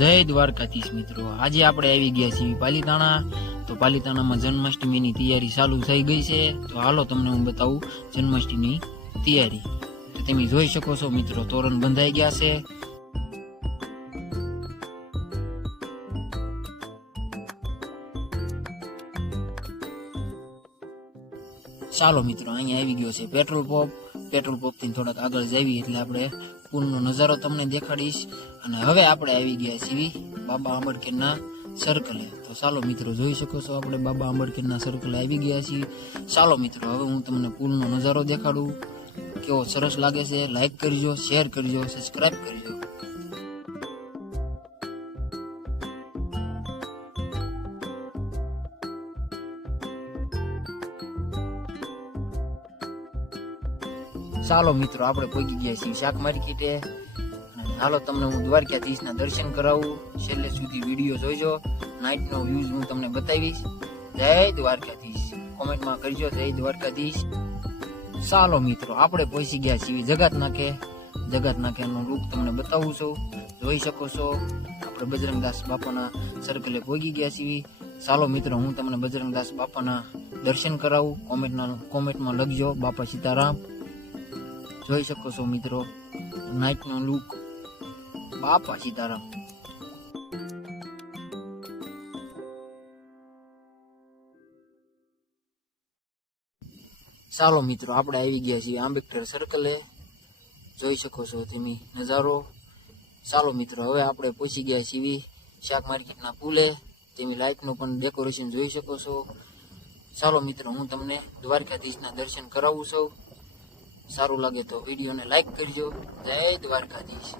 જય દ્વારકાધીશ મિત્રો, આજે આપણે આવી ગયા છીએ પાલીતાણા. તો પાલીતાણામાં જન્માષ્ટમીની તૈયારી ચાલુ થઈ ગઈ છે. તો હાલો તમને હું બતાવું જન્માષ્ટમીની તૈયારી. તો તમે જોઈ શકો છો મિત્રો, તોરણ બંધાઈ ગયા છે. ચાલો મિત્રો, અહીંયા આવી ગયો છે પેટ્રોલ પંપ થી થોડાક આગળ જઈએ એટલે આપણે પુલનો નજારો તમને દેખાડીશ. અને હવે આપણે આવી ગયા છીએ બાબા આંબેડકરના સર્કલે. તો ચાલો મિત્રો, જોઈ શકો છો આપણે બાબા આંબેડકરના સર્કલે આવી ગયા છીએ. ચાલો મિત્રો, હવે હું તમને પુલનો નજારો દેખાડું. કેવો સરસ લાગે છે. લાઈક કરજો, શેર કરજો, સબસ્ક્રાઇબ કરજો. ચાલો મિત્રો, આપણે પહોંચી ગયા છીએ શાક માર્કેટે. હાલો તમને હું દ્વારકાધીશના દર્શન કરાવું. છેલ્લે સુધી વિડીયો જોઈજો. નાઇટનો વ્યૂઝ હું તમને બતાવીશ. જય દ્વારકાધીશ કોમેન્ટમાં કરજો, જય દ્વારકાધીશ. ચાલો મિત્રો, આપણે પહોંચી ગયા છીએ જગત નાકેનો રૂપ તમને બતાવું છું. જોઈ શકો છો આપણે બજરંગદાસ બાપાના સર્કલે પહોંચી ગયા છીએ. ચાલો મિત્રો, હું તમને બજરંગદાસ બાપાના દર્શન કરાવું. કોમેન્ટમાં લખજો બાપા સીતારામ. જોઈ શકો છો મિત્રો, નાઇટ નો લુક. બાપા સીતારામ. ચાલો મિત્રો, આપણે આવી ગયા છીએ આંબેડકર સર્કલે. જોઈ શકો છો તમે નજારો. ચાલો મિત્રો, હવે આપણે પહોંચી ગયા છીએ શાક માર્કેટના પુલે. તમે લાઇટનું પણ ડેકોરેશન જોઈ શકો છો. ચાલો મિત્રો, હું તમને દ્વારકાધીશના દર્શન કરાવું છું. સારું લાગે તો વિડીયોને લાઈક કરજો. જય દ્વારકાધીશ.